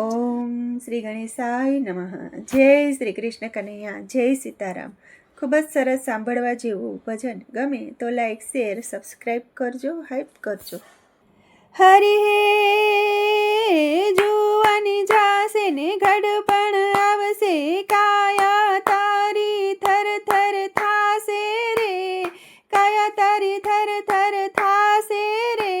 ઓમ શ્રી ગણેશાય નમઃ. જય શ્રી કૃષ્ણ કનૈયા, જય સીતારામ. ખૂબ જ સરસ સાંભળવા જેવું ભજન ગમે તો લાઈક, શેર, સબસ્ક્રાઈબ કરજો, હાઈપ કરજો. હરિ હે જુવાની જાશે ને ઘડપણ આવશે, કાયા તારી થર થર થાશે રે, કાયા તારી થર થર થાશે રે.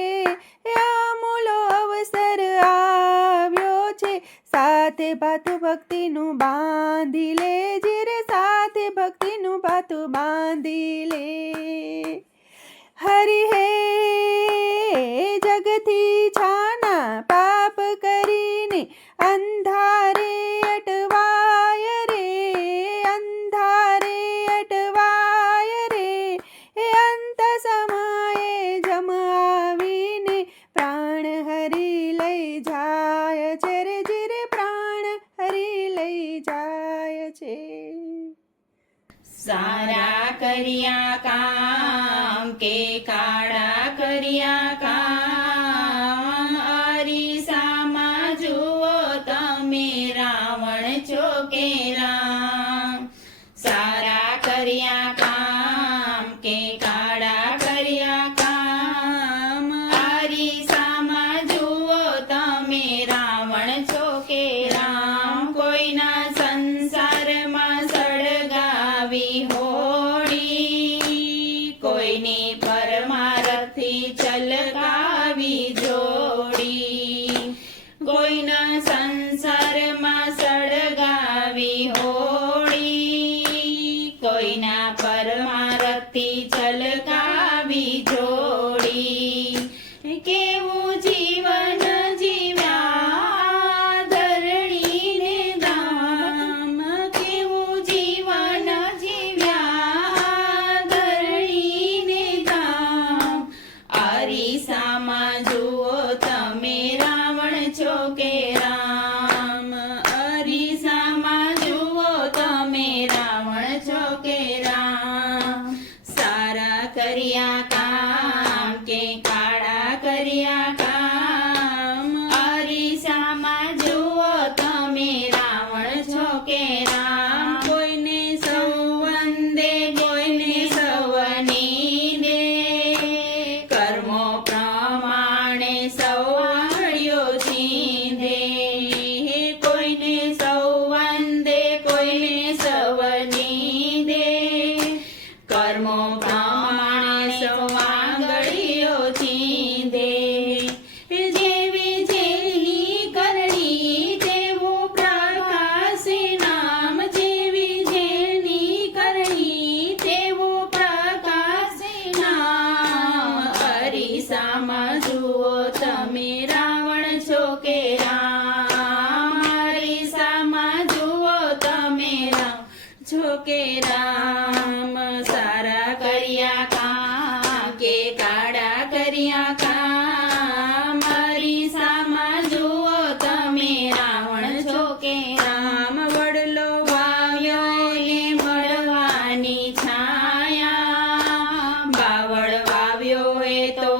અમૂલો અવસર આવ્યો છે, સાથે ભાતું ભક્તિનું બાંધી લેજે રે, સાથે ભક્તિનું ભાતું બાંધી લે. હરિ હે જગથી છાના પાપ કરીને અંધારે અટવાય રે, અંધારે અટવાય રે. એ અંત સમયે જમ આવીને પ્રાણ હરી લઈ જાય છે રે, જીરે પ્રાણ હરી લઈ જાય છે. સારા કર્યા કામ કે કાળા કર્યા કામ, અરીસામાં જુઓ તમે રાવણ છો કે રામ. સારા કર્યા કામ કે કાળા કર્યા કામ, અરીસામાં જુઓ તમે રાવણ છો કે રામ. કોઈના સંસારમાં સળગાવી હોડી, કોઈની પરમારથી ચલકાવી જોડી. કોઈના સંસારમાં સળગાવી હોડી, કોઈના પરમારથી ચલકાવી જોડી. કેવું જીવન જીવ્યા ધરણીને દામ, કેવું જીવન જીવ્યા ધરણીને દામ. અરીસામાં જુઓ તમે રાવણ છો કે રામ, અરીસામાં જુઓ તમે રાવણ છો કે રામ. સારા કર્યા કામ કે કાળા કર્યા કામ, અરીસામાં જુઓ તમે રાવણ છો કે રામ. કોઈને સૌવંદે કોઈને સૌવની દે, કર્મો પ્રમાણે સૌ આંગળીઓ ચીંધે. કોઈને સૌવંદે કોઈને સૌવની દે, કર્મો પ્રમાણે સૌ આંગળીઓ ચીંધે. જેવી જેની કરણી તેવો પ્રકાશે નામ, જેવી જેની કરણી તેવો પ્રકાશે નામ. અરીસામાં જુઓ તમે રાવણ છો કે રામ, અરીસામાં જુઓ તમે રામ છો કે રામ. સારા કર્યા કામ કે કાળા કર્યા કામ, અરીસામાં જુઓ તમે રાવણ છો કે રામ. વડલો વાવ્યો ને મળવાની છાયા, બાવળ વાવ્યો એ તો